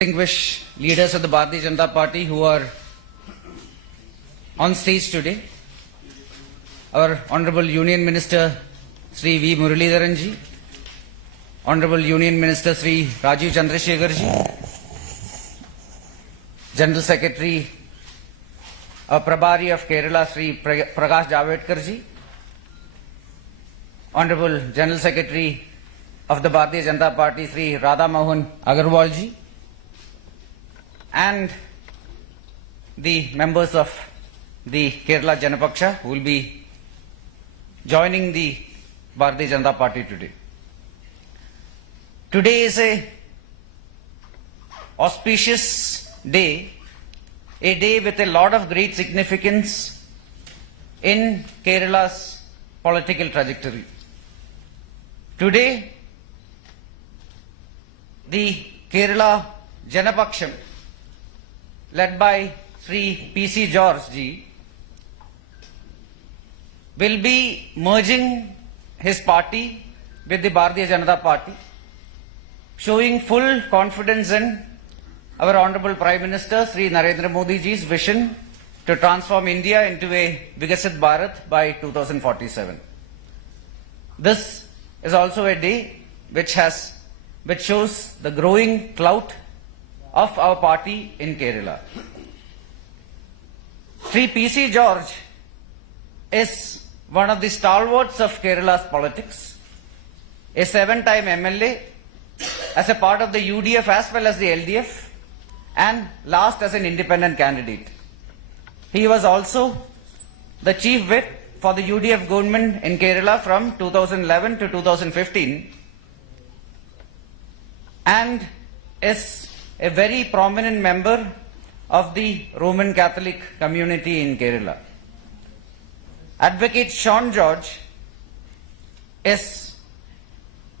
Distinguished leaders of the Bharatiya Janata Party who are on stage today, our Honorable Union Minister Sri V. Muralidharan ji, Honorable Union Minister Sri Rajiv Chandrasekhar ji, General Secretary Prabhari of Kerala Sri Prakash Javadekar ji, Honorable General Secretary of the Bharatiya Janata Party Sri Radha Mohan Agarwal ji, and the members of the Kerala Janapaksha who will be joining the Bharatiya Janata Party today. Today is a auspicious day, a day with a lot of great significance in Kerala's political trajectory. Today, the Kerala Janapaksham led by Sri P.C. George ji will be merging his party with the Bharatiya Janata Party, showing full confidence in our Honorable Prime Minister Sri Narendra Modi ji's vision to transform India into a Vikasit Bharat by 2047. This is also a day which shows the growing clout of our party in Kerala. Sri P.C. George is one of the stalwarts of Kerala's politics, a 7-time MLA, as a part of the UDF as well as the LDF, and last as an independent candidate. He was also the chief whip for the UDF government in Kerala from 2011 to 2015 and is a very prominent member of the Roman Catholic community in Kerala. Advocate Sean George has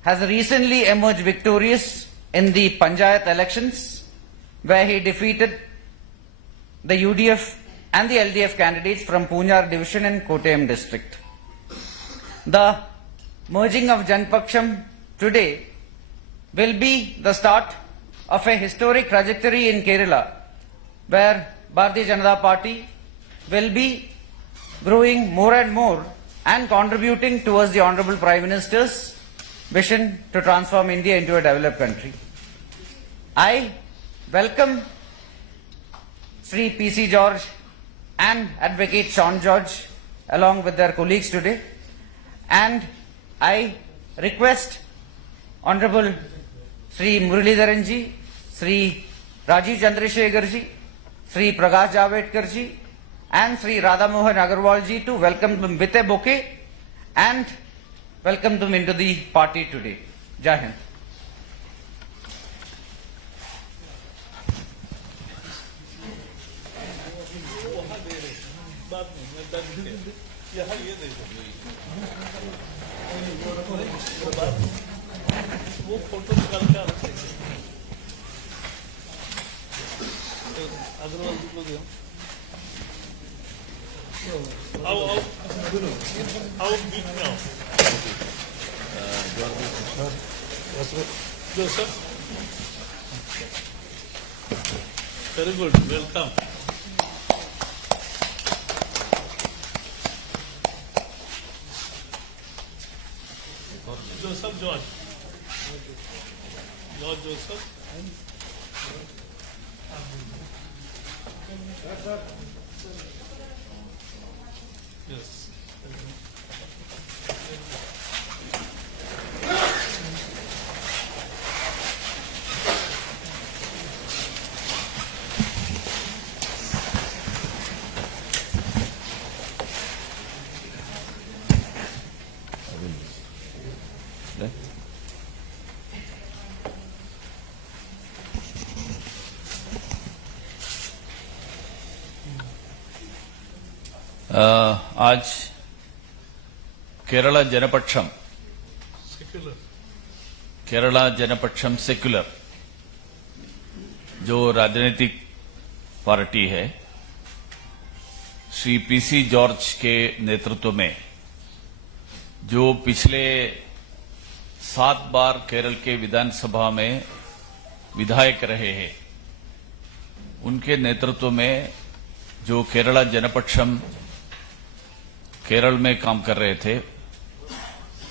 recently emerged victorious in the Panchayat elections, where he defeated the UDF and the LDF candidates from Poonar division in Kottayam district. The merging of Janapaksham today will be the start of a historic trajectory in Kerala, where Bharatiya Janata Party will be growing more and more and contributing towards the Honorable Prime Minister's vision to transform India into a developed country. I welcome Sri P.C. George and Advocate Sean George along with their colleagues today, and I request Honorable Sri Muralidharan ji, Sri Rajiv Chandrasekhar ji, Sri Prakash Javadekar ji, and Sri Radha Mohan Agarwal ji to welcome them with a bouquet and welcome them into the party today. Jai Hind. How big now? Joseph. Very good. Welcome. Joseph George. George Joseph. Yes. आज Kerala जनपक्षम secular जो राजनीतिक party है, Shri PC George के नेतृत्व में, जो पिछले 7 बार केरल के विधानसभा में विधायक रहे हैं, उनके नेतृत्व में जो केरला जनपक्षम केरल में काम कर रहे थे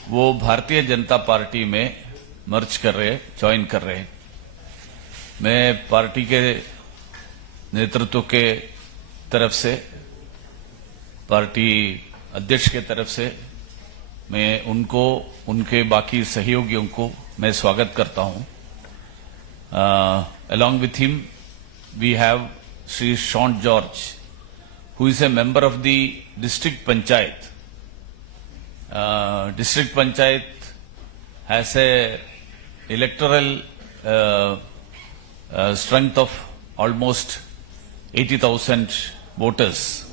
वो भारतीय जनता पार्टी में मर्ज कर रहे, ज्वाइन कर रहे। मैं पार्टी के नेतृत्व के तरफ से, पार्टी अध्यक्ष के तरफ से मैं उनको, उनके बाकी सहयोगियों को मैं स्वागत करता हूं। Along with him, we have Sri Sean George, who is a member of the District Panchayat. District Panchayat has a electoral strength of almost 80,000 voters.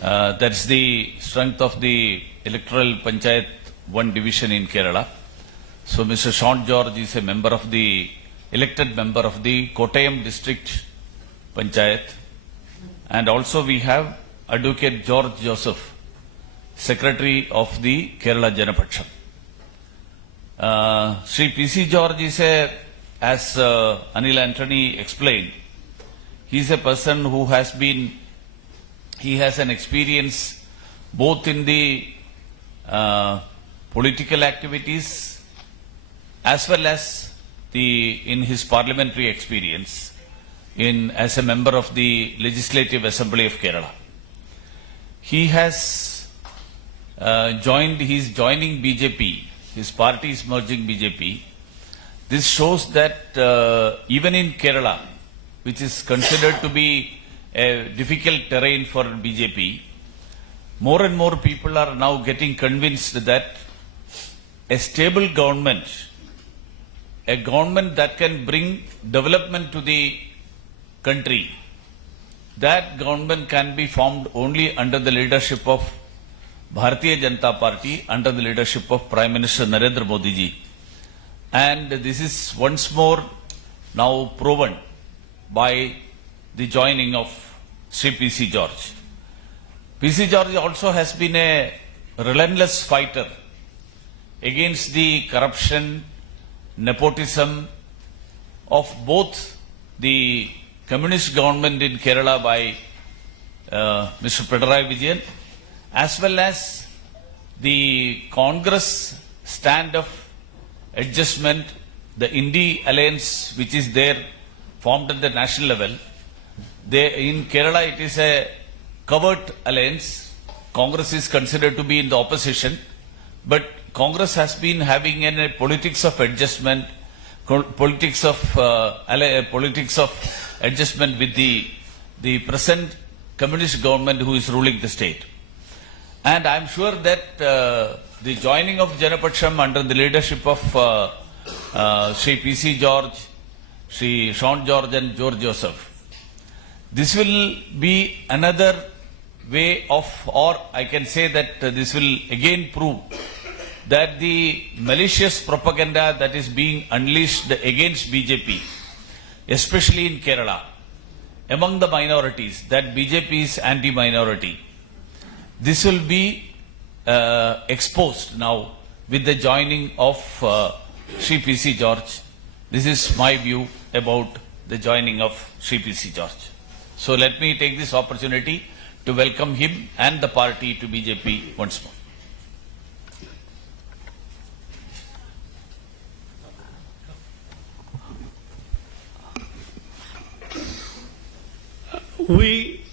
That's the strength of the electoral Panchayat 1 division in Kerala. So Mr. Sean George is a member of the elected member of the Kottayam District Panchayat, and also we have Advocate George Joseph, Secretary of the Kerala Janapaksham. Sri P.C. George is as Anil Antony explained, he is a person who has an experience both in the political activities as well as in his parliamentary experience as a member of the Legislative Assembly of Kerala. He has he's joining BJP, his party is merging BJP. This shows that even in Kerala, which is considered to be a difficult terrain for BJP, more and more people are now getting convinced that a stable government, a government that can bring development to the country, that government can be formed only under the leadership of Bharatiya Janata Party, under the leadership of Prime Minister Narendra Modi ji. And this is once more now proven by the joining of Sri P.C. George. P.C. George also has been a relentless fighter against the corruption, nepotism of both the communist government in Kerala by Mr. Pinarayi Vijayan as well as the Congress stand of adjustment, the Indi alliance which is there formed at the national level. In Kerala it is a covert alliance. Congress is considered to be in the opposition, but Congress has been having a politics of adjustment, politics of adjustment with the present communist government who is ruling the state. And I am sure that the joining of Janapaksham under the leadership of Sri P.C. George, Sri Sean George and George Joseph, this will be another way of, or I can say that this will again prove that the malicious propaganda that is being unleashed against BJP, especially in Kerala, among the minorities, that BJP is anti-minority, this will be exposed now with the joining of Sri P.C. George. This is my view about the joining of Sri P.C. George. So let me take this opportunity to welcome him and the party to BJP once more. We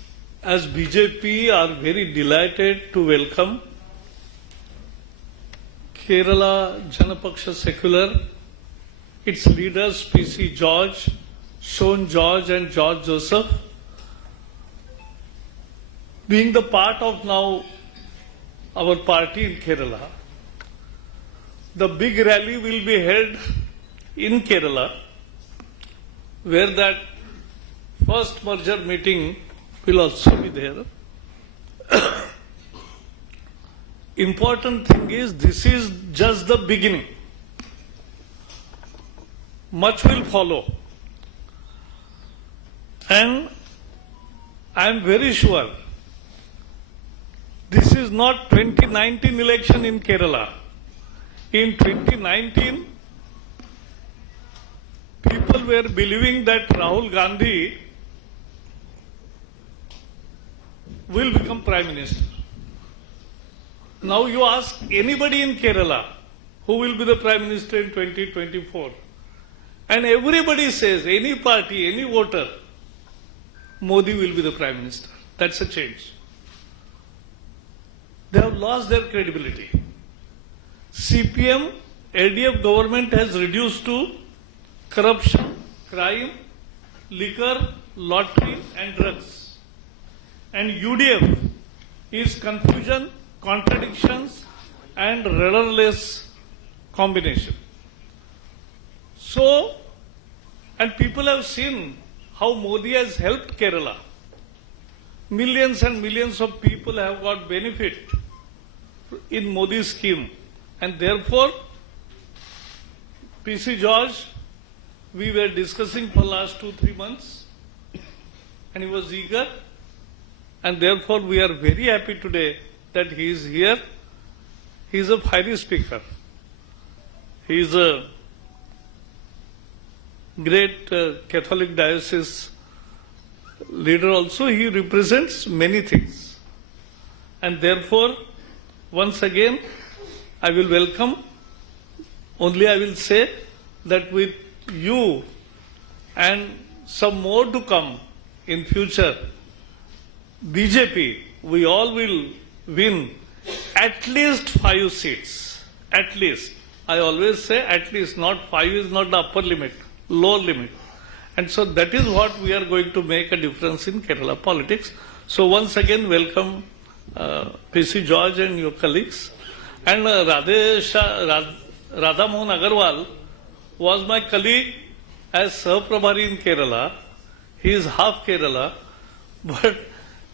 as BJP are very delighted to welcome Kerala Janapaksha Secular, its leaders P.C. George, Sean George and George Joseph, being the part of now our party in Kerala. The big rally will be held in Kerala, where that first merger meeting will also be there. Important thing is this is just the beginning. Much will follow. And I am very sure this is not 2019 election in Kerala. In 2019, people were believing that Rahul Gandhi will become Prime Minister. Now you ask anybody in Kerala who will be the Prime Minister in 2024, and everybody says, any party, any voter, Modi will be the Prime Minister. That's a change. They have lost their credibility. CPM, LDF government has reduced to corruption, crime, liquor, lottery and drugs. And UDF is confusion, contradictions and rudderless combination. So, and people have seen how Modi has helped Kerala. Millions and millions of people have got benefit in Modi's scheme. And therefore, PC George, we were discussing for last 2-3 months, and he was eager, and therefore we are very happy today that he is here. He is a fiery speaker. He is a great Catholic diocese leader also. He represents many things. And therefore, once again, I will welcome. Only I will say that with you and some more to come in future, BJP, we all will win at least 5 seats. At least. I always say at least, not 5 is not the upper limit, lower limit. And so that is what we are going to make a difference in Kerala politics. So once again, welcome PC George and your colleagues. And Radha Mohan Agarwal was my colleague as Sahaprabhari in Kerala. He is half Kerala, but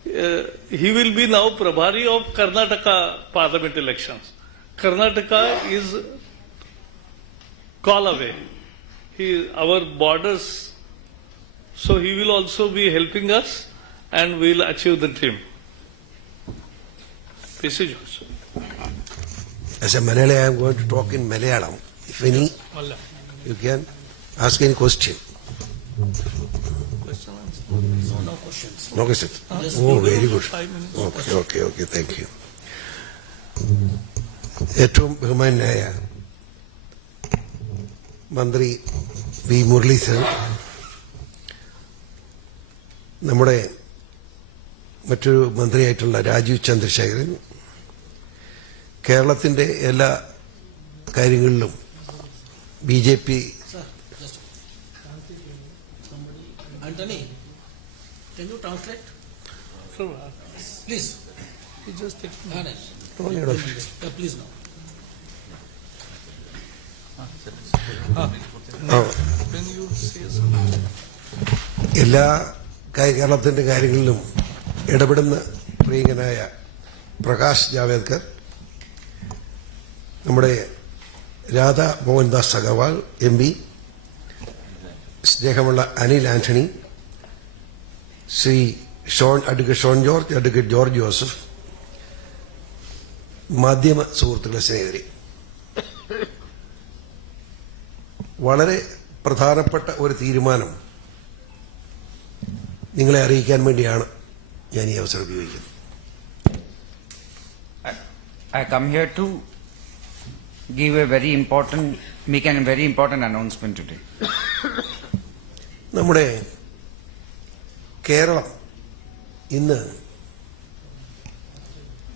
he will be now Prabhari of Karnataka Parliament elections. Karnataka is call away. Our borders, so he will also be helping us and we will achieve the dream. PC George. As a Malayali, I am going to talk in Malayalam. If any, you can ask any question. No questions. No questions? Oh, very good. Okay, thank you. ഏറ്റവും ബഹുമാനായ മന്ത്രി V Muraleedharan, നമ്മുടെ മറ്റൊരു മന്ത്രിയായിട്ടുള്ള രാജീവ് ചന്ദ്രശേഖരൻ, കേരളത്തിന്റെ എല്ലാ കാര്യങ്ങളിലും BJP Anthony, can you translate? Please. You just take Please now. When you say something. എല്ലാ കേരളത്തിന്റെ കാര്യങ്ങളിലും ഇടപെടുന്ന പ്രിയങ്കനായ പ്രകാശ് ജാവേദ്കർ, നമ്മുടെ രാധാ മോഹൻദാസ് അഗർവാൾ MP, സ്നേഹമുള്ള അനിൽ ആന്റണി, ശ്രീ അഡ്വക്കേറ്റ് ഷോൺ ജോർജ്, അഡ്വക്കേറ്റ് ജോർജ് ജോസഫ്, മാധ്യമ സുഹൃത്തുക്കളെ, സ്നേഹിതരെ, വളരെ പ്രധാനപ്പെട്ട ഒരു തീരുമാനം നിങ്ങളെ അറിയിക്കാൻ വേണ്ടിയാണ് ഞാൻ ഈ അവസരം ഉപയോഗിക്കുന്നത്. I come here to make a very important announcement today. നമ്മുടെ കേരളം ഇന്ന്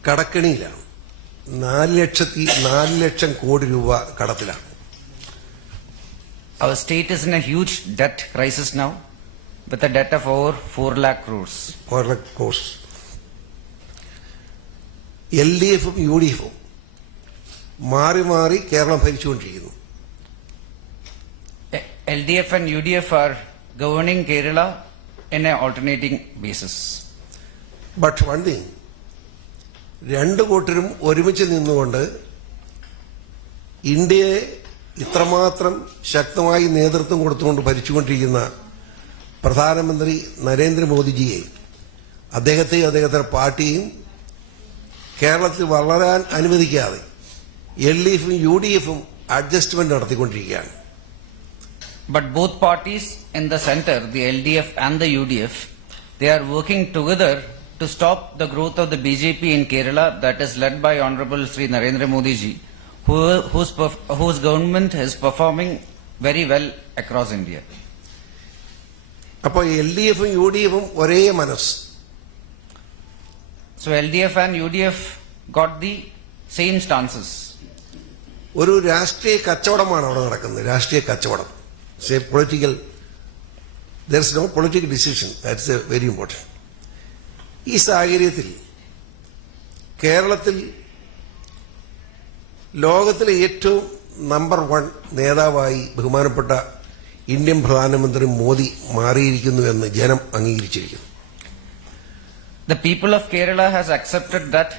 കടക്കെണിയിലാണ്. 4 ലക്ഷം കോടി രൂപ കടത്തിലാണ്. Our state is in a huge debt crisis now, with a debt of over 4 lakh crores. LDF-ഉം UDF-ഉം മാറി മാറി Keralam ഭരിച്ചുകൊണ്ടിരിക്കുന്നു. LDF and UDF are governing Kerala in an alternating basis. But one thing, 2 കൂട്ടരും ഒരുമിച്ച് നിന്നുകൊണ്ട് ഇന്ത്യയെ ഇത്രമാത്രം ശക്തമായി നേതൃത്വം കൊടുത്തുകൊണ്ട് ഭരിച്ചുകൊണ്ടിരിക്കുന്ന പ്രധാനമന്ത്രി നരേന്ദ്രമോദിജിയെ, അദ്ദേഹത്തെയും അദ്ദേഹത്തിന്റെ പാർട്ടിയും കേരളത്തിൽ വളരാൻ അനുവദിക്കാതെ LDF-ഉം UDF-ഉം അഡ്ജസ്റ്റ്മെന്റ് നടത്തിക്കൊണ്ടിരിക്കുകയാണ്. But both parties in the center, the LDF and the UDF, they are working together to stop the growth of the BJP in Kerala that is led by Honorable Sri Narendra Modi ji, whose government is performing very well across India. അപ്പോൾ LDF യും UDF യും ഒരേ മനസ്സ്. So LDF and UDF got the same stances. ഒരു രാഷ്ട്രീയ കച്ചവടമാണ് അവിടെ നടക്കുന്നത്, രാഷ്ട്രീയ കച്ചവടം. There is no political decision. That's very important. ഈ സാഹചര്യത്തിൽ കേരളത്തിൽ ലോകത്തിലെ ഏറ്റവും നമ്പർ 1 നേതാവായി ബഹുമാനപ്പെട്ട ഇന്ത്യൻ പ്രധാനമന്ത്രി മോദി മാറിയിരിക്കുന്നു എന്ന് ജനം അംഗീകരിച്ചിരിക്കുന്നു. The people of Kerala has accepted that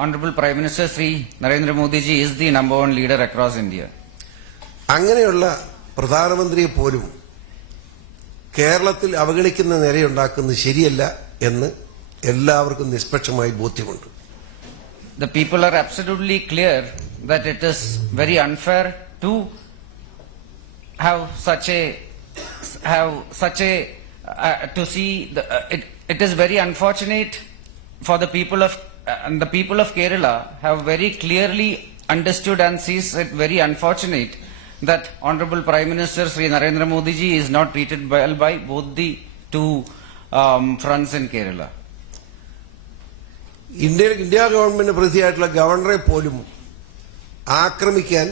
Honorable Prime Minister Sri Narendra Modi ji is the number 1 leader across India. അങ്ങനെയുള്ള പ്രധാനമന്ത്രിയെ പോലും കേരളത്തിൽ അവഗണിക്കുന്ന നിലയുണ്ടാക്കുന്നത് ശരിയല്ല എന്ന് എല്ലാവർക്കും നിഷ്പക്ഷമായി ബോധ്യമുണ്ട്. The people are absolutely clear that it is very unfair to have such a to see it is very unfortunate for the people of and the people of Kerala have very clearly understood and sees it very unfortunate that Honorable Prime Minister Sri Narendra Modi ji is not treated well by both the two fronts in Kerala. India government പ്രതിയായിട്ടുള്ള ഗവർണറെ പോലും ആക്രമിക്കാൻ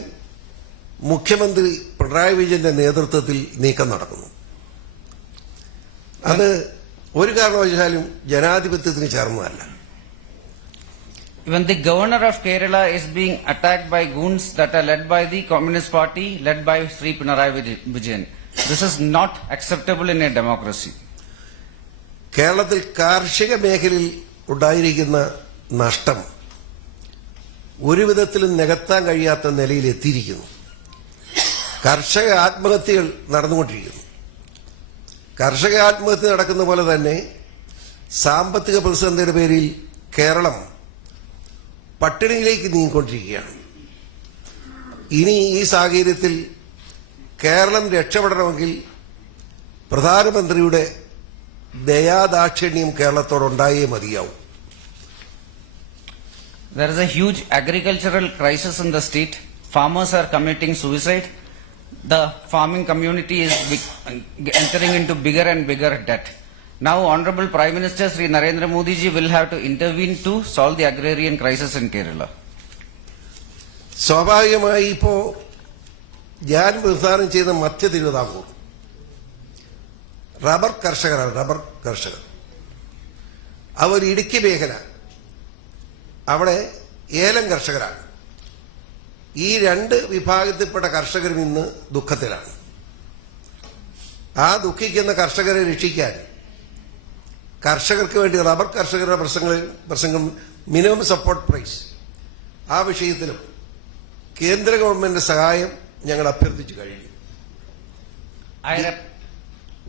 മുഖ്യമന്ത്രി പിണറായി വിജയന്റെ നേതൃത്വത്തിൽ നീക്കം നടക്കുന്നു. അത് ഒരു കാരണവശാലും ജനാധിപത്യത്തിന് ചേർന്നതല്ല. Even the governor of Kerala is being attacked by goons that are led by the Communist Party, led by Sri Pinarayi Vijayan. This is not acceptable in a democracy. കേരളത്തിൽ കാർഷിക മേഖലയിൽ ഉണ്ടായിരിക്കുന്ന നഷ്ടം ഒരു വിധത്തിലും നികത്താൻ കഴിയാത്ത നിലയിൽ എത്തിയിരിക്കുന്നു. കർഷക ആത്മഹത്യകൾ നടന്നുകൊണ്ടിരിക്കുന്നു. കർഷക ആത്മഹത്യ നടക്കുന്ന പോലെ തന്നെ സാമ്പത്തിക പ്രതിസന്ധിയുടെ പേരിൽ കേരളം പട്ടിണിയിലേക്ക് നീങ്ങിക്കൊണ്ടിരിക്കുകയാണ്. ഇനി ഈ സാഹചര്യത്തിൽ കേരളം രക്ഷപ്പെടണമെങ്കിൽ പ്രധാനമന്ത്രിയുടെ ദയാദാക്ഷിണ്യം കേരളത്തോടുണ്ടായേ മതിയാവും. There is a huge agricultural crisis in the state. Farmers are committing suicide. The farming community is entering into bigger and bigger debt. Now, Honorable Prime Minister Sri Narendra Modi ji will have to intervene to solve the agrarian crisis in Kerala. സ്വാഭാവികമായി ഇപ്പോ ഞാൻ വിഭാവനം ചെയ്ത മധ്യ Thiruvithamkoor rubber കർഷകർ അവർ ഇടുക്കി മേഖല അവിടെ ഏലം കർഷകരാണ്. ഈ 2 വിഭാഗത്തിൽപ്പെട്ട കർഷകരും ഇന്ന് ദുഃഖത്തിലാണ്. ആ ദുഃഖിക്കുന്ന കർഷകരെ രക്ഷിക്കാൻ കർഷകർക്ക് വേണ്ടി റബ്ബർ കർഷകരുടെ പ്രശ്നങ്ങൾ മിനിമം സപ്പോർട്ട് പ്രൈസ് ആ വിഷയത്തിലും കേന്ദ്ര ഗവൺമെന്റിന്റെ സഹായം ഞങ്ങൾ അഭ്യർത്ഥിച്ചു കഴിഞ്ഞു.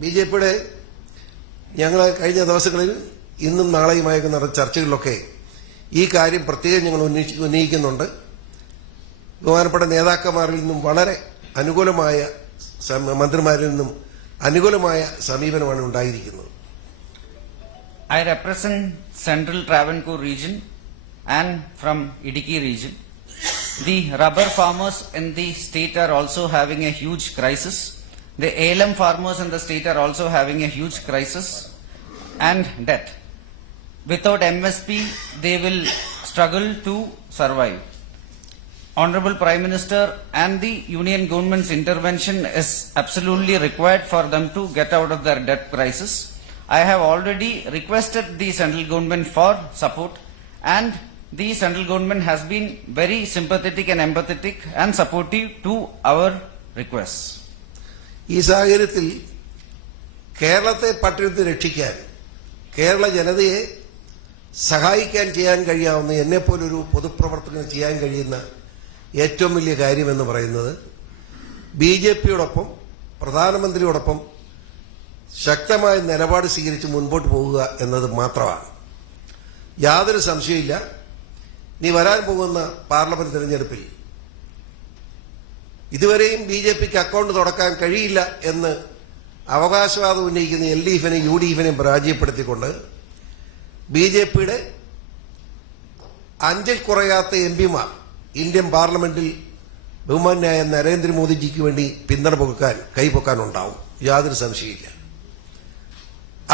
BJPയുടെ ഞങ്ങൾ കഴിഞ്ഞ ദിവസങ്ങളിൽ ഇന്നും നാളെയുമായി നടന്ന ചർച്ചകളിലൊക്കെ ഈ കാര്യം പ്രത്യേകം ഞങ്ങൾ ഉന്നയിക്കുന്നുണ്ട്. ബഹുമാനപ്പെട്ട നേതാക്കന്മാരിൽ നിന്നും വളരെ അനുകൂലമായ മന്ത്രിമാരിൽ നിന്നും അനുകൂലമായ സമീപനമാണ് ഉണ്ടായിരിക്കുന്നത്. I represent Central Travancore region and from Idiki region. The rubber farmers in the state are also having a huge crisis. The ALM farmers in the state are also having a huge crisis and debt. Without MSP, they will struggle to survive. Honorable Prime Minister and the Union government's intervention is absolutely required for them to get out of their debt crisis. I have already requested the central government for support, and the central government has been very sympathetic and empathetic and supportive to our requests. ഈ സാഹചര്യത്തിൽ കേരളത്തെ പട്ടിണത്തിൽ രക്ഷിക്കാൻ, കേരള ജനതയെ സഹായിക്കാൻ ചെയ്യാൻ കഴിയാവുന്ന എന്നെപ്പോലൊരു പൊതുപ്രവർത്തകന് ചെയ്യാൻ കഴിയുന്ന ഏറ്റവും വലിയ കാര്യമെന്ന് പറയുന്നത് BJPയോടൊപ്പം പ്രധാനമന്ത്രിയോടൊപ്പം ശക്തമായ നിലപാട് സ്വീകരിച്ച് മുൻപോട്ട് പോകുക എന്നത് മാത്രമാണ്. യാതൊരു സംശയമില്ല, ഇനി വരാൻ പോകുന്ന പാർലമെന്റ് തെരഞ്ഞെടുപ്പിൽ ഇതുവരെയും BJPക്ക് അക്കൗണ്ട് തുറക്കാൻ കഴിയില്ല എന്ന് അവകാശവാദം ഉന്നയിക്കുന്ന LDFനെയും UDFനെയും പരാജയപ്പെടുത്തിക്കൊണ്ട് BJPയുടെ 5-ൽ കുറയാത്ത എംപിമാർ ഇന്ത്യൻ പാർലമെന്റിൽ ബഹുമാന്യായ നരേന്ദ്രമോദിജിക്ക് വേണ്ടി പിന്തുണ കൈപൊക്കാനുണ്ടാവും, യാതൊരു സംശയമില്ല.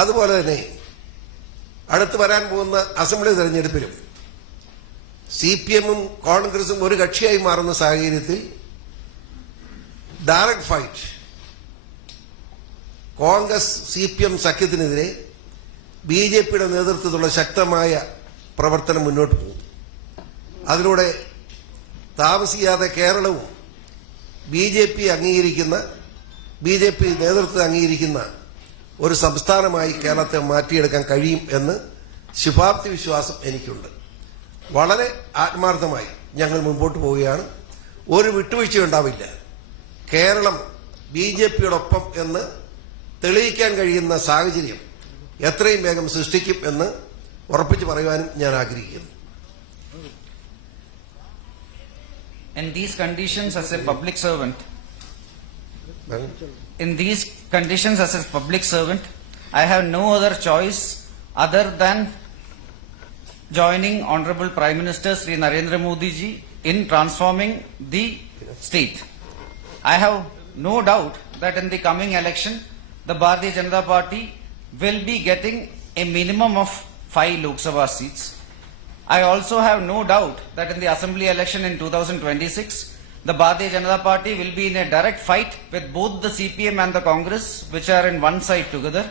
അതുപോലെ തന്നെ അടുത്ത് വരാൻ പോകുന്ന അസംബ്ലി തെരഞ്ഞെടുപ്പിലും CPM-ഉം കോൺഗ്രസും ഒരു കക്ഷിയായി മാറുന്ന സാഹചര്യത്തിൽ ഡയറക്ട് ഫൈറ്റ് കോൺഗ്രസ് CPM സഖ്യത്തിനെതിരെ BJPയുടെ നേതൃത്വത്തിലുള്ള ശക്തമായ പ്രവർത്തനം മുന്നോട്ട് പോകും. അതിലൂടെ താമസിയാതെ കേരളവും BJP നേതൃത്വത്തെ അംഗീകരിക്കുന്ന ഒരു സംസ്ഥാനമായി കേരളത്തെ മാറ്റിയെടുക്കാൻ കഴിയും എന്ന് ശുഭാപ്തി വിശ്വാസം എനിക്കുണ്ട്. വളരെ ആത്മാർത്ഥമായി ഞങ്ങൾ മുമ്പോട്ട് പോവുകയാണ്. ഒരു വിട്ടുവീഴ്ചയുണ്ടാവില്ല. കേരളം BJPയോടൊപ്പം എന്ന് തെളിയിക്കാൻ കഴിയുന്ന സാഹചര്യം എത്രയും വേഗം സൃഷ്ടിക്കും എന്ന് ഉറപ്പിച്ചു പറയുവാനും ഞാൻ ആഗ്രഹിക്കുന്നു. In these conditions as a public servant, I have no other choice other than joining Honorable Prime Minister Sri Narendra Modi ji in transforming the state. I have no doubt that in the coming election, the Bharatiya Janata Party will be getting a minimum of 5 Lok Sabha seats. I also have no doubt that in the assembly election in 2026, the Bharatiya Janata Party will be in a direct fight with both the CPM and the Congress, which are in one side together.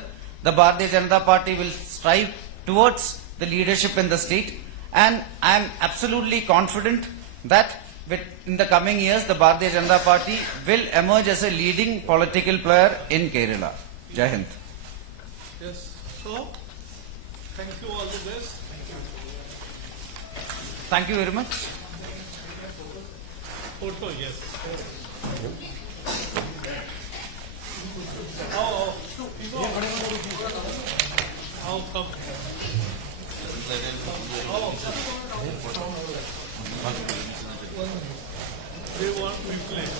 The Bharatiya Janata Party will strive towards the leadership in the state, and I am absolutely confident that in the coming years, the Bharatiya Janata Party will emerge as a leading political player in Kerala. Jai Hind. Yes. So, thank you, all the best. Thank you very much. Photo, yes. How come? They want to replace.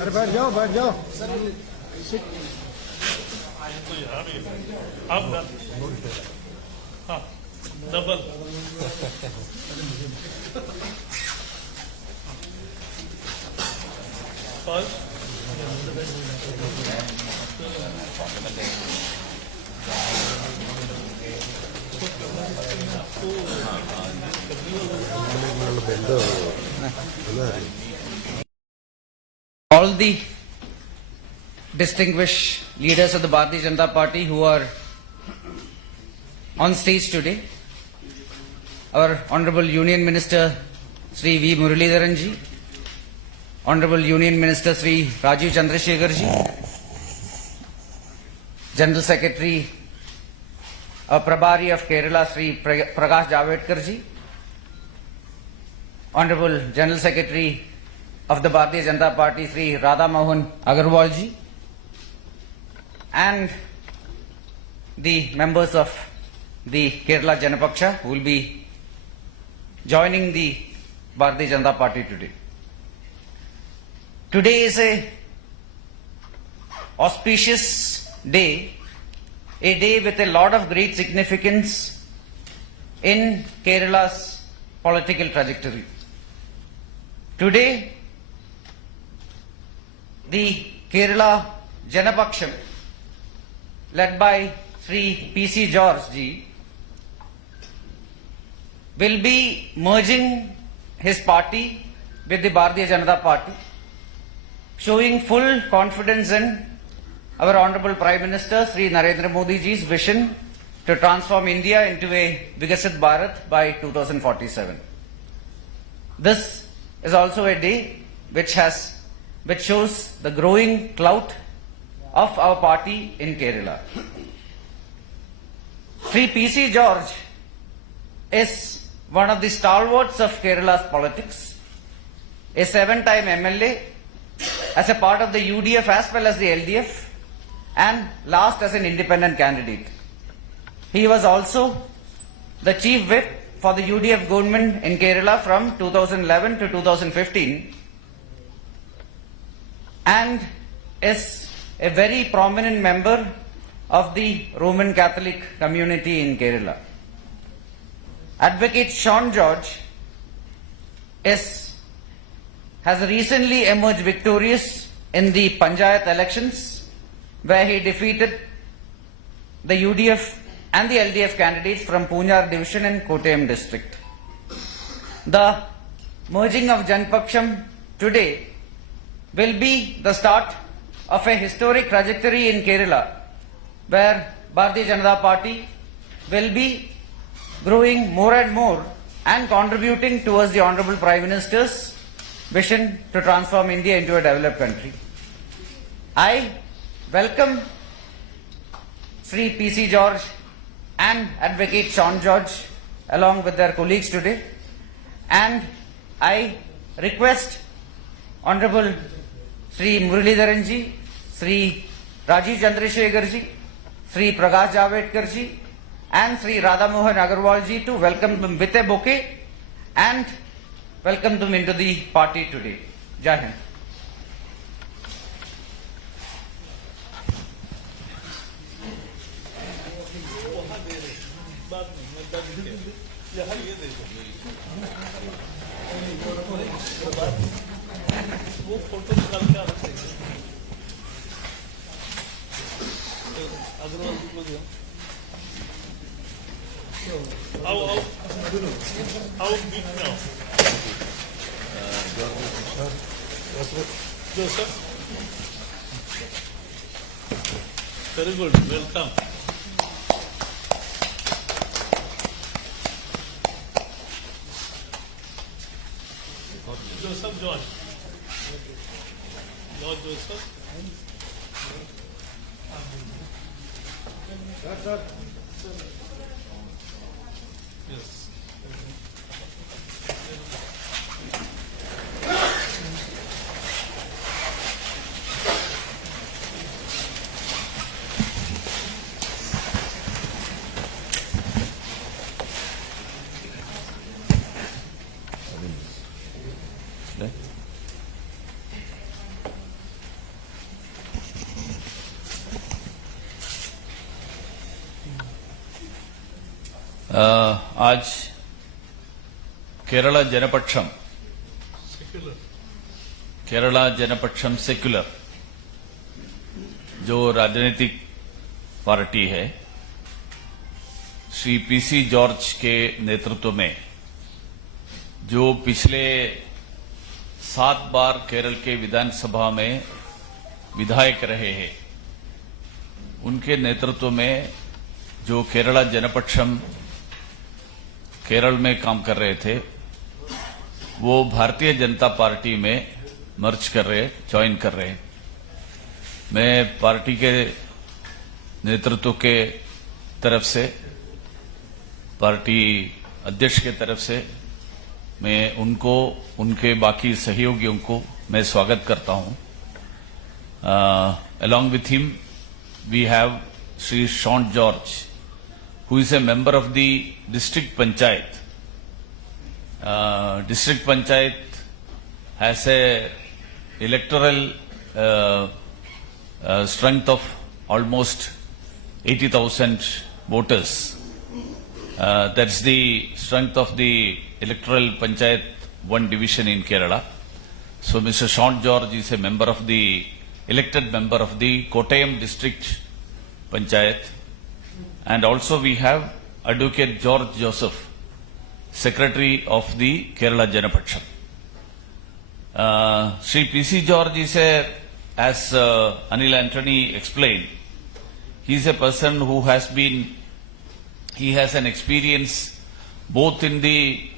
अरे बैठ जाओ आप हाँ double first All the distinguished leaders of the Bharatiya Janata Party who are on stage today, our Honorable Union Minister Sri V. Muralidharan ji, Honorable Union Minister Sri Rajiv Chandrasekhar ji, General Secretary Prabhari of Kerala Sri Prakash Javadekar ji, Honorable General Secretary of the Bharatiya Janata Party Sri Radha Mohan Agarwal ji, and the members of the Kerala Janapaksha who will be joining the Bharatiya Janata Party today. Today is a auspicious day, a day with a lot of great significance in Kerala's political trajectory. Today, the Kerala Janapaksha, led by Sri P.C. George ji, will be merging his party with the Bharatiya Janata Party, showing full confidence in our Honorable Prime Minister Sri Narendra Modi ji's vision to transform India into a Vikasit Bharat by 2047. This is also a day which shows the growing clout of our party in Kerala. Sri P.C. George is one of the stalwarts of Kerala's politics, a 7-time MLA, as a part of the UDF as well as the LDF, and last as an independent candidate. He was also the Chief Whip for the UDF government in Kerala from 2011 to 2015 and is a very prominent member of the Roman Catholic community in Kerala. Advocate Sean George has recently emerged victorious in the Panchayat elections, where he defeated the UDF and the LDF candidates from Punyar division and Kottayam district. The merging of Janpaksham today will be the start of a historic trajectory in Kerala, where Bharatiya Janata Party will be growing more and more and contributing towards the Honorable Prime Minister's vision to transform India into a developed country. I welcome Sri P.C. George and Advocate Sean George along with their colleagues today, and I request Honorable Sri Muralidharan ji, Sri Rajiv Chandrasekhar ji, Sri Prakash Javadekar ji and Sri Radha Mohan Agarwal ji to welcome them with a bouquet and welcome them into the party today. Jai Hind. वो photo निकाल के आ रखे अग्रवाल जी को दिया आओ बीच में आओ Joseph very good welcome Joseph George Lord Joseph. Yes. आज केरला जनपक्षम सेक्युलर जो राजनीतिक पार्टी है, श्री पीसी जॉर्ज के नेतृत्व में, जो पिछले 7 बार केरल के विधानसभा में विधायक रहे हैं, उनके नेतृत्व में जो केरला जनपक्षम केरल में काम कर रहे थे, वो भारतीय जनता पार्टी में मर्ज कर रहे, ज्वाइन कर रहे। मैं पार्टी के नेतृत्व के तरफ से, पार्टी अध्यक्ष के तरफ से मैं उनको, उनके बाकी सहयोगियों को मैं स्वागत करता हूं। Along with him, we have Sri Sean George, who is a member of the district panchayat. District panchayat has a electoral strength of almost 80,000 voters. That's the strength of the electoral panchayat 1 division in Kerala. So Mr. Sean George is a member of the, elected member of the Kottayam district panchayat. And also we have Advocate George Joseph, Secretary of the Kerala Janapaksham. Sri P.C. George is as Anil Antony explained, he is a person who has been, he has an experience both in the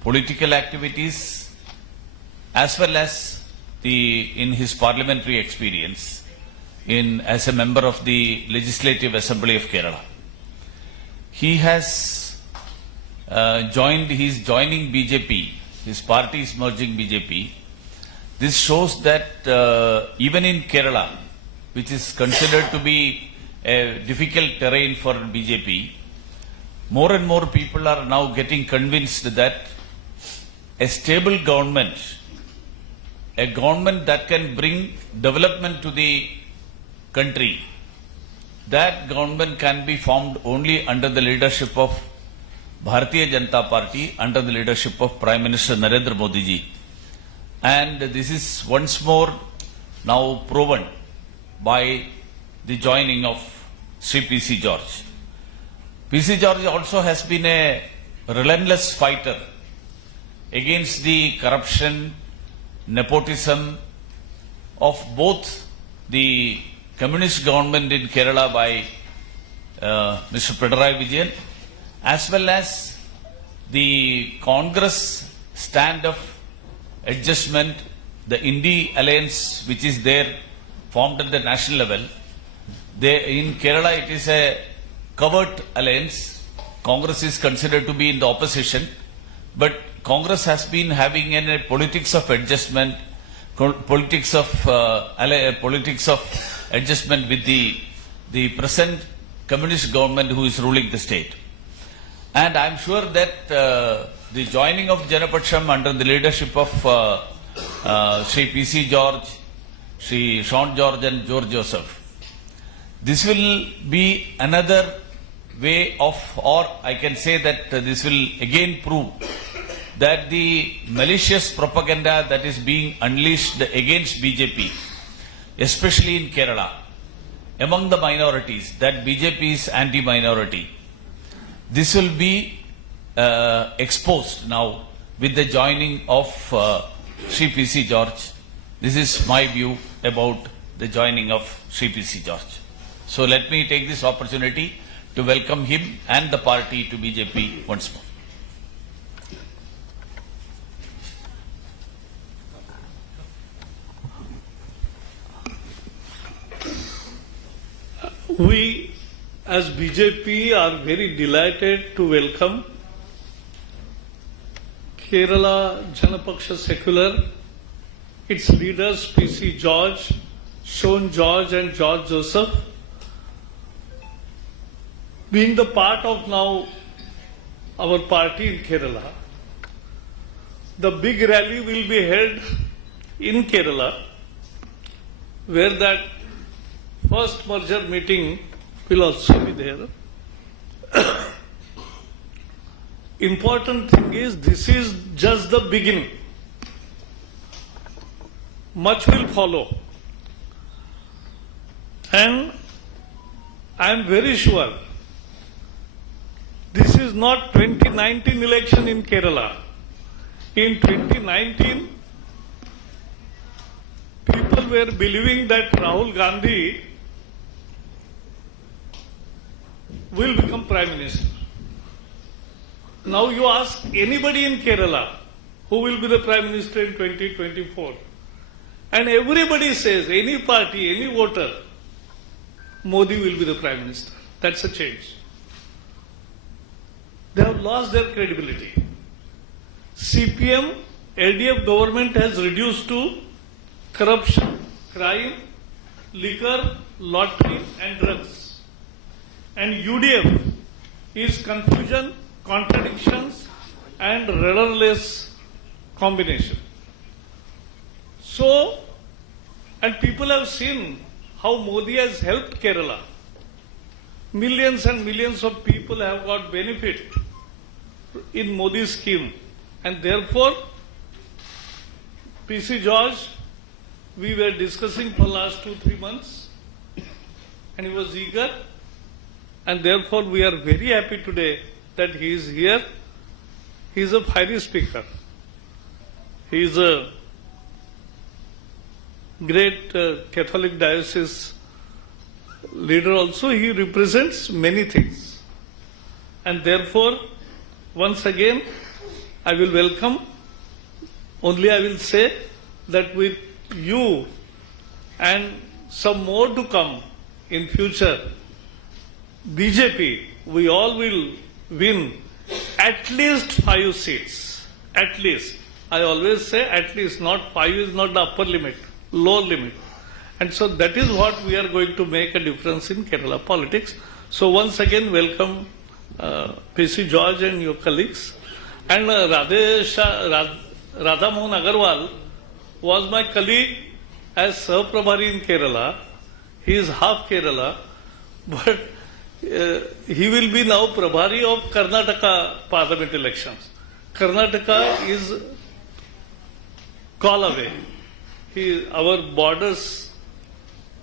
political activities as well as in his parliamentary experience as a member of the Legislative Assembly of Kerala. He has he is joining BJP, his party is merging BJP. This shows that even in Kerala, which is considered to be a difficult terrain for BJP, more and more people are now getting convinced that a stable government, a government that can bring development to the country, that government can be formed only under the leadership of Bharatiya Janata Party, under the leadership of Prime Minister Narendra Modi ji. And this is once more now proven by the joining of Sri P.C. George. P.C. George also has been a relentless fighter against the corruption, nepotism of both the communist government in Kerala by Mr. Pinarayi Vijayan, as well as the Congress stand of adjustment, the Indi alliance which is there formed at the national level. In Kerala it is a covert alliance. Congress is considered to be in the opposition, but Congress has been having a politics of adjustment, politics of adjustment with the present communist government who is ruling the state. And I am sure that the joining of Janapaksham under the leadership of Sri P.C. George, Sri Sean George and George Joseph, this will be another way of, or I can say that this will again prove that the malicious propaganda that is being unleashed against BJP, especially in Kerala, among the minorities, that BJP is anti-minority, this will be exposed now with the joining of Sri P.C. George. This is my view about the joining of Sri P.C. George. So let me take this opportunity to welcome him and the party to BJP once more. We as BJP are very delighted to welcome Kerala Janapaksha Secular, its leaders P.C. George, Sean George and George Joseph, being the part of now our party in Kerala. The big rally will be held in Kerala, where that first merger meeting will also be there. Important thing is, this is just the beginning. Much will follow. And I am very sure this is not 2019 election in Kerala. In 2019, people were believing that Rahul Gandhi will become Prime Minister. Now you ask anybody in Kerala who will be the Prime Minister in 2024, and everybody says, any party, any voter, Modi will be the Prime Minister. That's a change. They have lost their credibility. CPM, LDF government has reduced to corruption, crime, liquor, lottery and drugs. And UDF is confusion, contradictions and rudderless combination. So, and people have seen how Modi has helped Kerala. Millions and millions of people have got benefit in Modi's scheme. And therefore, P.C. George, we were discussing for last 2-3 months, and he was eager. And therefore, we are very happy today that he is here. He is a fiery speaker. He is a great Catholic diocese leader also. He represents many things. And therefore, once again, I will welcome. Only I will say that with you and some more to come in future, BJP, we all will win at least 5 seats. At least. I always say at least, not 5 is not the upper limit, lower limit. And so that is what we are going to make a difference in Kerala politics. So once again, welcome P.C. George and your colleagues. And Radha Mohan Agarwal was my colleague as Sahaprabhari in Kerala. He is half Kerala, but he will be now Prabhari of Karnataka Parliament elections. Karnataka is call away. Our borders,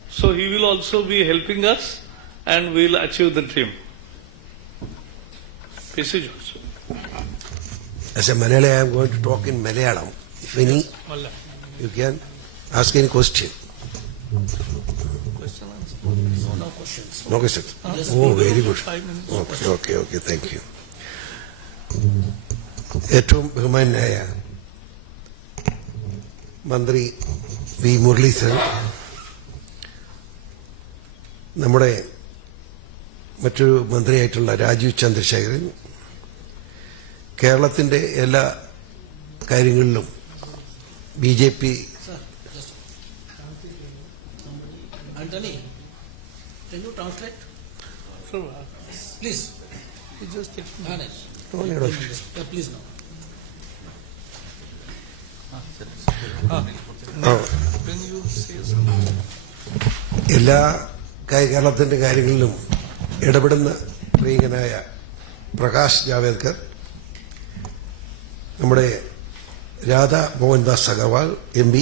so he will also be helping us and we will achieve the dream. P.C. George. As a Malayali, I am going to talk in Malayalam. If any, you can ask any question. Question answer. No questions. No questions. Yes, Oh, we very will good. 5 minutes. Okay, thank you. ഏറ്റവും ബഹുമാനായ മന്ത്രി V Muraleedharan, നമ്മുടെ മറ്റൊരു മന്ത്രിയായിട്ടുള്ള രാജീവ് ചന്ദ്രശേഖരൻ, കേരളത്തിന്റെ എല്ലാ കാര്യങ്ങളിലും BJP Sir, just Anthony, can you translate? Please. Manage. Yeah, please now. എല്ലാ കേരളത്തിന്റെ കാര്യങ്ങളിലും ഇടപെടുന്ന പ്രിയങ്കനായ പ്രകാശ് ജാവേദ്കർ, നമ്മുടെ രാധാ മോഹൻദാസ് അഗർവാൾ MP,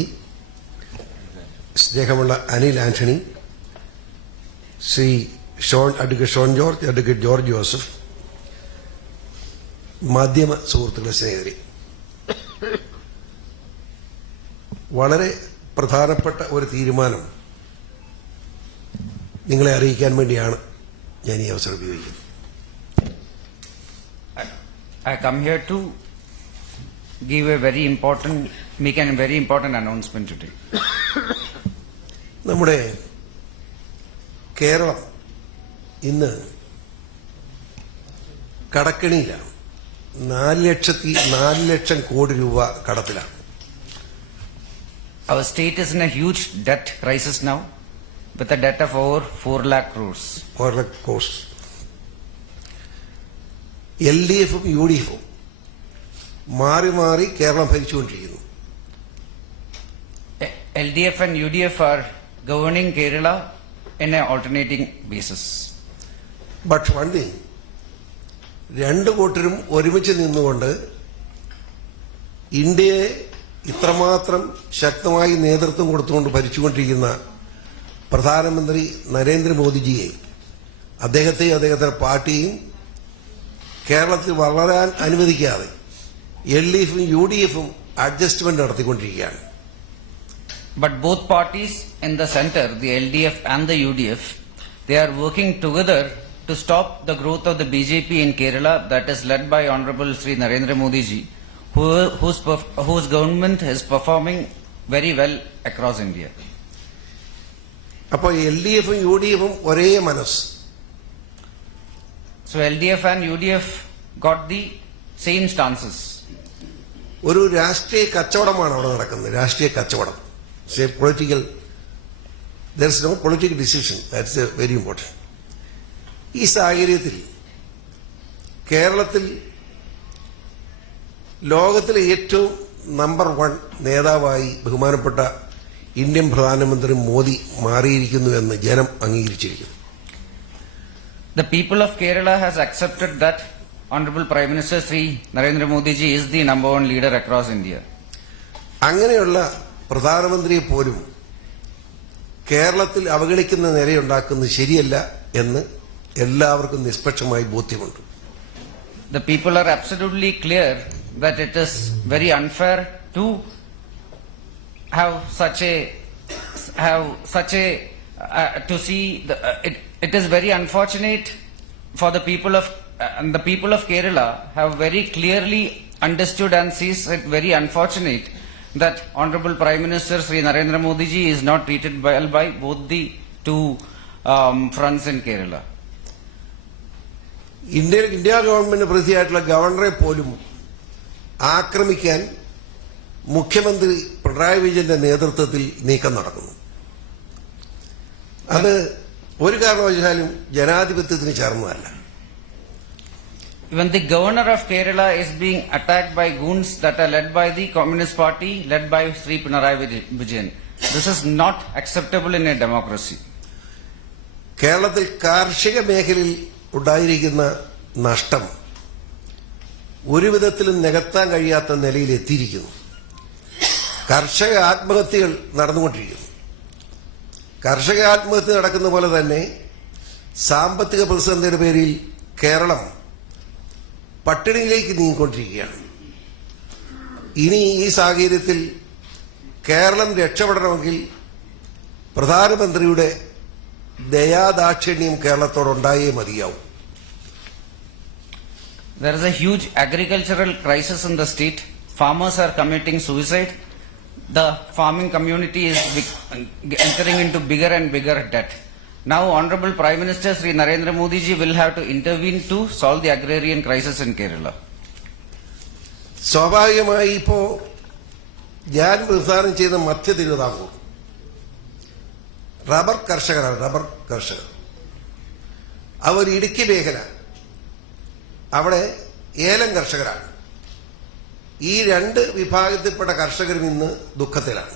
സ്നേഹമുള്ള അനിൽ ആന്റണി, ശ്രീ അഡ്വക്കേറ്റ് ഷോൺ ജോർജ്, അഡ്വക്കേറ്റ് ജോർജ് ജോസഫ്, മാധ്യമ സുഹൃത്തുക്കളെ, സ്നേഹിതരെ, വളരെ പ്രധാനപ്പെട്ട ഒരു തീരുമാനം നിങ്ങളെ അറിയിക്കാൻ വേണ്ടിയാണ് ഞാൻ ഈ അവസരം ഉപയോഗിക്കുന്നത്. I come here to give a very important, make a very important announcement today. നമ്മുടെ കേരളം ഇന്ന് കടക്കെണിയിലാണ്. 4 ലക്ഷം കോടി രൂപ കടത്തിലാണ്. Our state is in a huge debt crisis now, with a debt of over 4 lakh crores. Course LDF-ഉം UDF-ഉം മാറി മാറി Keralam ഭരിച്ചുകൊണ്ടിരിക്കുന്നു. LDF and UDF are governing Kerala in an alternating basis. But one thing, രണ്ടു കൂട്ടരും ഒരുമിച്ച് നിന്നുകൊണ്ട് ഇന്ത്യയെ ഇത്രമാത്രം ശക്തമായി നേതൃത്വം കൊടുത്തുകൊണ്ട് ഭരിച്ചുകൊണ്ടിരിക്കുന്ന പ്രധാനമന്ത്രി നരേന്ദ്രമോദിജിയെ, അദ്ദേഹത്തെയും അദ്ദേഹത്തിന്റെ പാർട്ടിയും കേരളത്തിൽ വളരാൻ അനുവദിക്കാതെ LDF-ഉം UDF-ഉം അഡ്ജസ്റ്റ്മെന്റ് നടത്തിക്കൊണ്ടിരിക്കുകയാണ്. But both parties in the center, the LDF and the UDF, they are working together to stop the growth of the BJP in Kerala that is led by Honorable Sri Narendra Modi ji, whose government is performing very well across India. അപ്പോൾ LDF-ഉം UDF-ഉം ഒരേ മനസ്സ്. So LDF and UDF got the same stances. ഒരു രാഷ്ട്രീയ കച്ചവടമാണ് അവിടെ നടക്കുന്നത്. രാഷ്ട്രീയ കച്ചവടം. There is no political decision. That's very important. ഈ സാഹചര്യത്തിൽ കേരളത്തിൽ ലോകത്തിലെ ഏറ്റവും നമ്പർ 1 നേതാവായി ബഹുമാനപ്പെട്ട ഇന്ത്യൻ പ്രധാനമന്ത്രി മോദി മാറിയിരിക്കുന്നു എന്ന് ജനം അംഗീകരിച്ചിരിക്കുന്നു. The people of Kerala has accepted that Honorable Prime Minister Sri Narendra Modi ji is the number 1 leader across India. അങ്ങനെയുള്ള പ്രധാനമന്ത്രിയെ പോലും കേരളത്തിൽ അവഗണിക്കുന്ന നിലയുണ്ടാക്കുന്നത് ശരിയല്ല എന്ന് എല്ലാവർക്കും നിഷ്പക്ഷമായി ബോധ്യമുണ്ട്. The people are absolutely clear that it is very unfair to have such a to see it is very unfortunate for the people of the people of Kerala have very clearly understood and sees it very unfortunate that Honorable Prime Minister Sri Narendra Modi ji is not treated well by both the two fronts in Kerala. India government പ്രതിയായിട്ടുള്ള ഗവർണറെ പോലും ആക്രമിക്കാൻ മുഖ്യമന്ത്രി പിണറായി വിജയന്റെ നേതൃത്വത്തിൽ നീക്കം നടക്കുന്നു. അത് ഒരു കാരണവശാലും ജനാധിപത്യത്തിന് ചേർന്നതല്ല. Even the governor of Kerala is being attacked by goons that are led by the Communist Party, led by Sri Pinarayi Vijayan. This is not acceptable in a democracy. കേരളത്തിൽ കാർഷിക മേഖലയിൽ ഉണ്ടായിരിക്കുന്ന നഷ്ടം ഒരു വിധത്തിലും നികത്താൻ കഴിയാത്ത നിലയിൽ എത്തിയിരിക്കുന്നു. കർഷക ആത്മഹത്യകൾ നടന്നുകൊണ്ടിരിക്കുന്നു. കർഷക ആത്മഹത്യ നടക്കുന്ന പോലെ തന്നെ സാമ്പത്തിക പ്രതിസന്ധിയുടെ പേരിൽ കേരളം പട്ടിണിയിലേക്ക് നീങ്ങിക്കൊണ്ടിരിക്കുകയാണ്. ഇനി ഈ സാഹചര്യത്തിൽ കേരളം രക്ഷപ്പെടണമെങ്കിൽ പ്രധാനമന്ത്രിയുടെ ദയാദാക്ഷിണ്യം കേരളത്തോടുണ്ടായേ മതിയാവും. There is a huge agricultural crisis in the state. Farmers are committing suicide. The farming community is entering into bigger and bigger debt. Now, Honorable Prime Minister Sri Narendra Modi ji will have to intervene to solve the agrarian crisis in Kerala. സ്വാഭാവികമായി ഇപ്പോ ഞാൻ വിധാനം ചെയ്ത മധ്യ Thiruvithamkoor rubber കർഷകർ അവർ ഇടുക്കി മേഖല അവിടെ ഏലം കർഷകരാണ്. ഈ രണ്ട് വിഭാഗത്തിൽപ്പെട്ട കർഷകരും ഇന്ന് ദുഃഖത്തിലാണ്.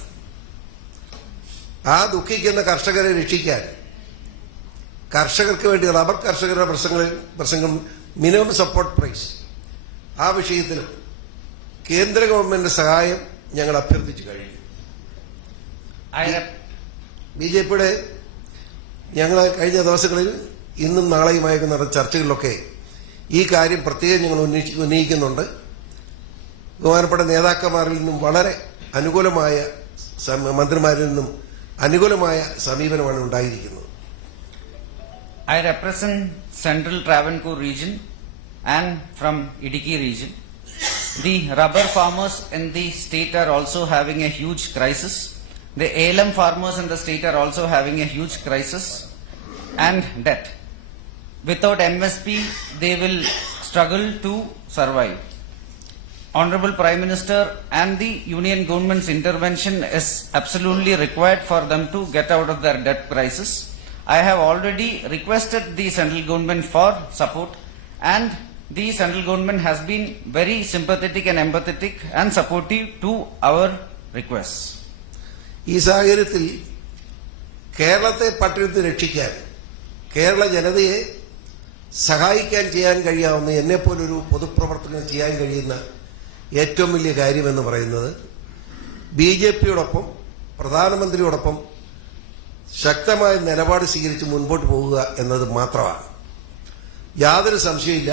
ആ ദുഃഖിക്കുന്ന കർഷകരെ രക്ഷിക്കാൻ കർഷകർക്ക് വേണ്ടി റബ്ബർ കർഷകരുടെ പ്രസംഗം മിനിമം സപ്പോർട്ട് പ്രൈസ് ആ വിഷയത്തിലും കേന്ദ്ര ഗവൺമെന്റിന്റെ സഹായം ഞങ്ങൾ അഭ്യർത്ഥിച്ചു കഴിഞ്ഞു. ബിജെപിയുടെ ഞങ്ങൾ കഴിഞ്ഞ ദിവസങ്ങളിൽ ഇന്നും നാളെയുമായി നടന്ന ചർച്ചകളിലൊക്കെ ഈ കാര്യം പ്രത്യേകം ഞങ്ങൾ ഉന്നയിക്കുന്നുണ്ട്. ബഹുമാനപ്പെട്ട നേതാക്കന്മാരിൽ നിന്നും വളരെ അനുകൂലമായ മന്ത്രിമാരിൽ നിന്നും അനുകൂലമായ സമീപനമാണ് ഉണ്ടായിരിക്കുന്നത്. I represent Central Travancore region and from Idiki region. The rubber farmers in the state are also having a huge crisis. The ALM farmers in the state are also having a huge crisis and debt. Without MSP, they will struggle to survive. Honorable Prime Minister and the Union government's intervention is absolutely required for them to get out of their debt crisis. I have already requested the central government for support, and the central government has been very sympathetic and empathetic and supportive to our requests. ഈ സാഹചര്യത്തിൽ കേരളത്തെ പട്ടിണത്തിൽ രക്ഷിക്കാൻ, കേരള ജനതയെ സഹായിക്കാൻ ചെയ്യാൻ കഴിയാവുന്ന എന്നെപ്പോലൊരു പൊതുപ്രവർത്തകന് ചെയ്യാൻ കഴിയുന്ന ഏറ്റവും വലിയ കാര്യമെന്ന് പറയുന്നത് ബിജെപിയോടൊപ്പം പ്രധാനമന്ത്രിയോടൊപ്പം ശക്തമായ നിലപാട് സ്വീകരിച്ച് മുൻപോട്ട് പോകുക എന്നത് മാത്രമാണ്. യാതൊരു സംശയമില്ല,